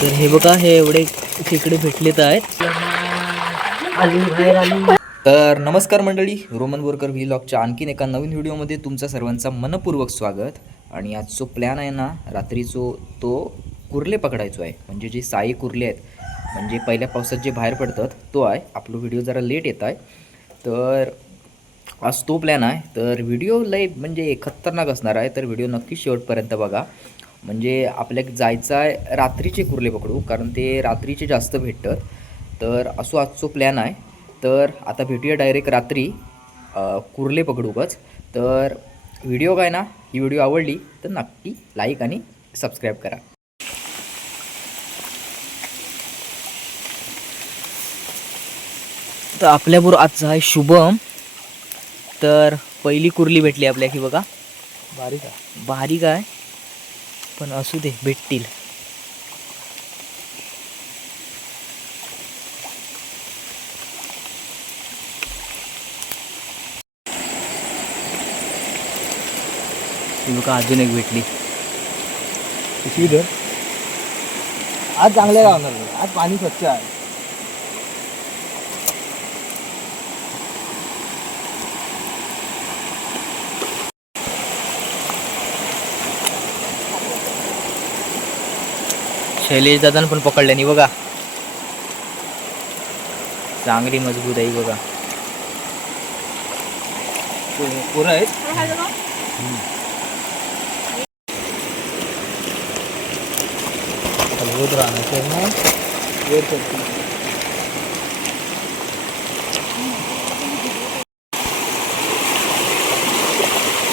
तर हे बघा हे एवढे खेकडे भेटलेत आहेत. तर नमस्कार मंडळी रोमन बोरकर व्हिलॉगच्या आणखीन एका नवीन व्हिडिओमध्ये तुमचा सर्वांचा मनपूर्वक स्वागत. आणि आज जो प्लॅन आहे ना रात्रीचो तो कुर्ले पकडायचो आहे. म्हणजे जे साई कुर्ले आहेत म्हणजे पहिल्या पावसात जे बाहेर पडतात तो आहे. आपला व्हिडिओ जरा लेट येत आहे. तर आज तो प्लॅन आहे. तर व्हिडिओ लय म्हणजे खतरनाक असणार आहे. तर व्हिडिओ नक्की शेवटपर्यंत बघा. म्हणजे आपल्याला जायचं आहे रात्रीचे कुर्ले पकडू कारण ते रात्रीचे जास्त भेटतात. तर असो आजचो प्लॅन आहे. तर आता भेटूया डायरेक्ट रात्री कुर्ले पकडूकच. तर व्हिडिओ काय ना ही व्हिडिओ आवडली तर नक्की लाईक आणि सबस्क्राईब करा. तर आपल्याबरोबर आजचा आहे शुभम. तर पहिली कुर्ली भेटली आपल्या की बघा. बारीक आहे. बारीक आहे. पण असू दे भेटतील. बघा अजून एक भेटली. आज चांगले नाही. आज पाणी स्वच्छ आहे. शैलेश दादानं पण पकडल्यानी बघा. चांगली मजबूत आहे बघा. पुरं आहेत. हलवत राहणार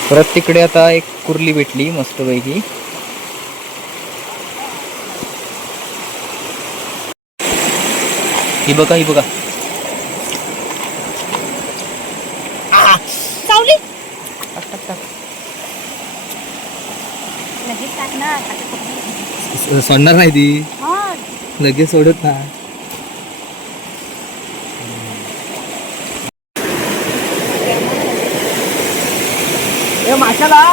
परत तिकडे आता एक कुर्ली भेटली मस्तपैकी. ही बघा ही बघा. सावली. टाक, टाक, टाक. लगेच टाकणार स- सोडणार नाही ती. हा. लगेच सोडत ना माशाला.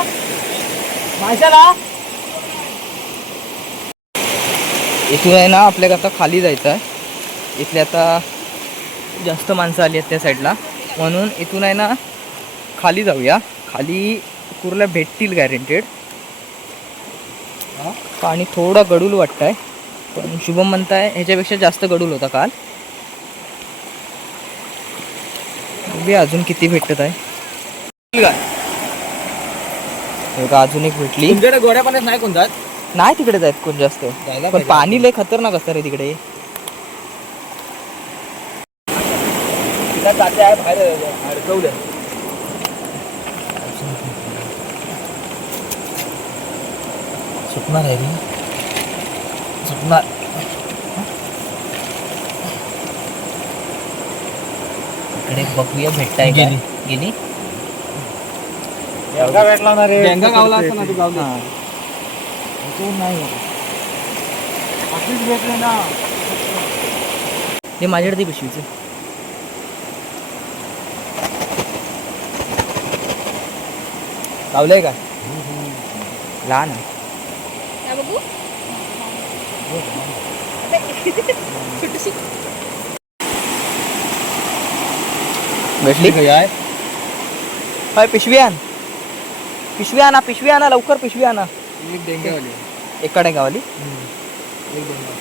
माशाला. इथून आहे ना आपल्याला आता खाली जायचं आहे. इथले आता जास्त माणसं आली आहेत त्या साईडला म्हणून इथून आहे ना खाली जाऊया. खाली कुर्ला भेटतील गॅरेंटेड पाणी थोडा गडूल वाटतंय. पण शुभम म्हणताय ह्याच्यापेक्षा जास्त गडूल होता काल. बघूया अजून किती भेटत आहे. बघा, अजून एक भेटली. गोड्या पाण्यात नाही कोणतात नाही तिकडे जायत कोण जास्त. पण. पाणी लय खतरनाक असतं रे तिकडे. तिला तात्या आहे बाहेर अडकवलं सुटणार आहे रे. सुटणार. इकडे बघूया भेटताय का? गेली. गेली? भेटला ना रे. डेंगा गावला असं ना तू गावला. हा. नाही. भेटले ना. हे माझ्याकडे पिशवीचं. गावलंय का? लहान आहे. काय बघू? छोटीशी. भेटली काय हाय पिशवी आण पिशवी आणा पिशवी आणा लवकर पिशवी आणा एक डेंग्यावाली. एकडे गावाली एक डेंगा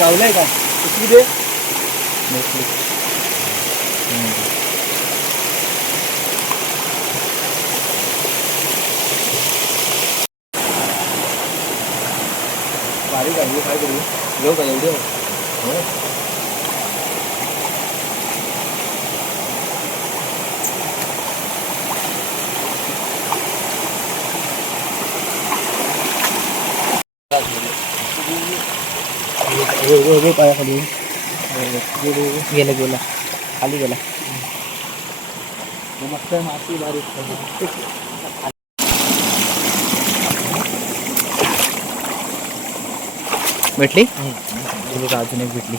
गावलं आहे का? पिशवी दे. बारीक आहे काय करू? जाऊ का एवढे? हो. बघ पाया खाली गेला गेला. खाली गेला. मस्त माती बारीक भेटली अजून एक भेटली.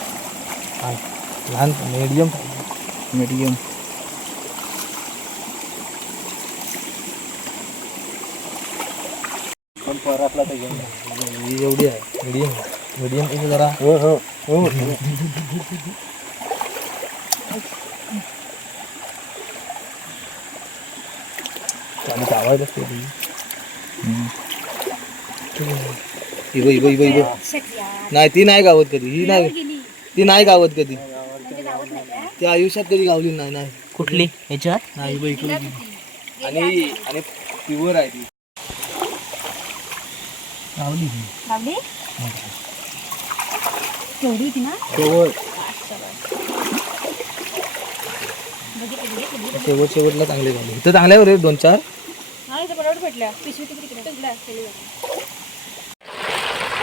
लहान मीडियम मीडियम पण परातला तर घेऊन एवढी आहे मीडियम मीडियम कसं जरा हो हो हो चालू चावायला असते ती इबो इबो इबो इबो Shit यार. नाही ती नाही गावत कधी ही नाही. ती नाही गावत कधी गावात नाही का? ती आयुष्यात कधी गावली नाही नाही कुठली? ह्याच्यात नाही इबो इकडे. आणि आणि प्युअर आहे ती. गावली लावली? केवढी होती ना? शेवट. शेवटला चांगले गावले इथं चांगले आहे रे दोन चार. हा इथं बरोबर भेटल्या. पिशवी तिकडे तिकडे. तिकडे. केली जाते.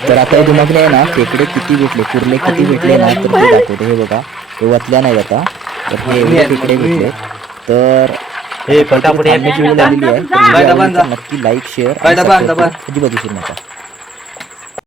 तर आता हे तुम्हाला आहे ना खेकडे किती भेटले कुर्ले किती भेटले ना तर ते दाखवतो. हे बघा हे वतल्या नाही आता. तर हे एवढे खेकडे भेटले. तर हे पटापट झालेली आहे? नक्की लाईक शेअर आण,